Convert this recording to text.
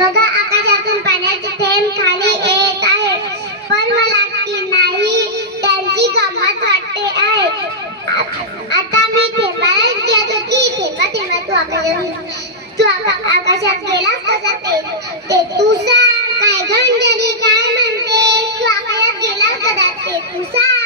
बघा आकाशातून पाण्याचे थेंब खाली येत आहे, पण मला की नाही त्यांची गंमत वाटते आहे. आता मी थेंबाला विचारतो की थेंबा थेंबा तू आकाशात गेलास कसा ते तू सांग. काय घंटडी काय म्हणते, तू आकाशात गेलास कसा ते तू सांग.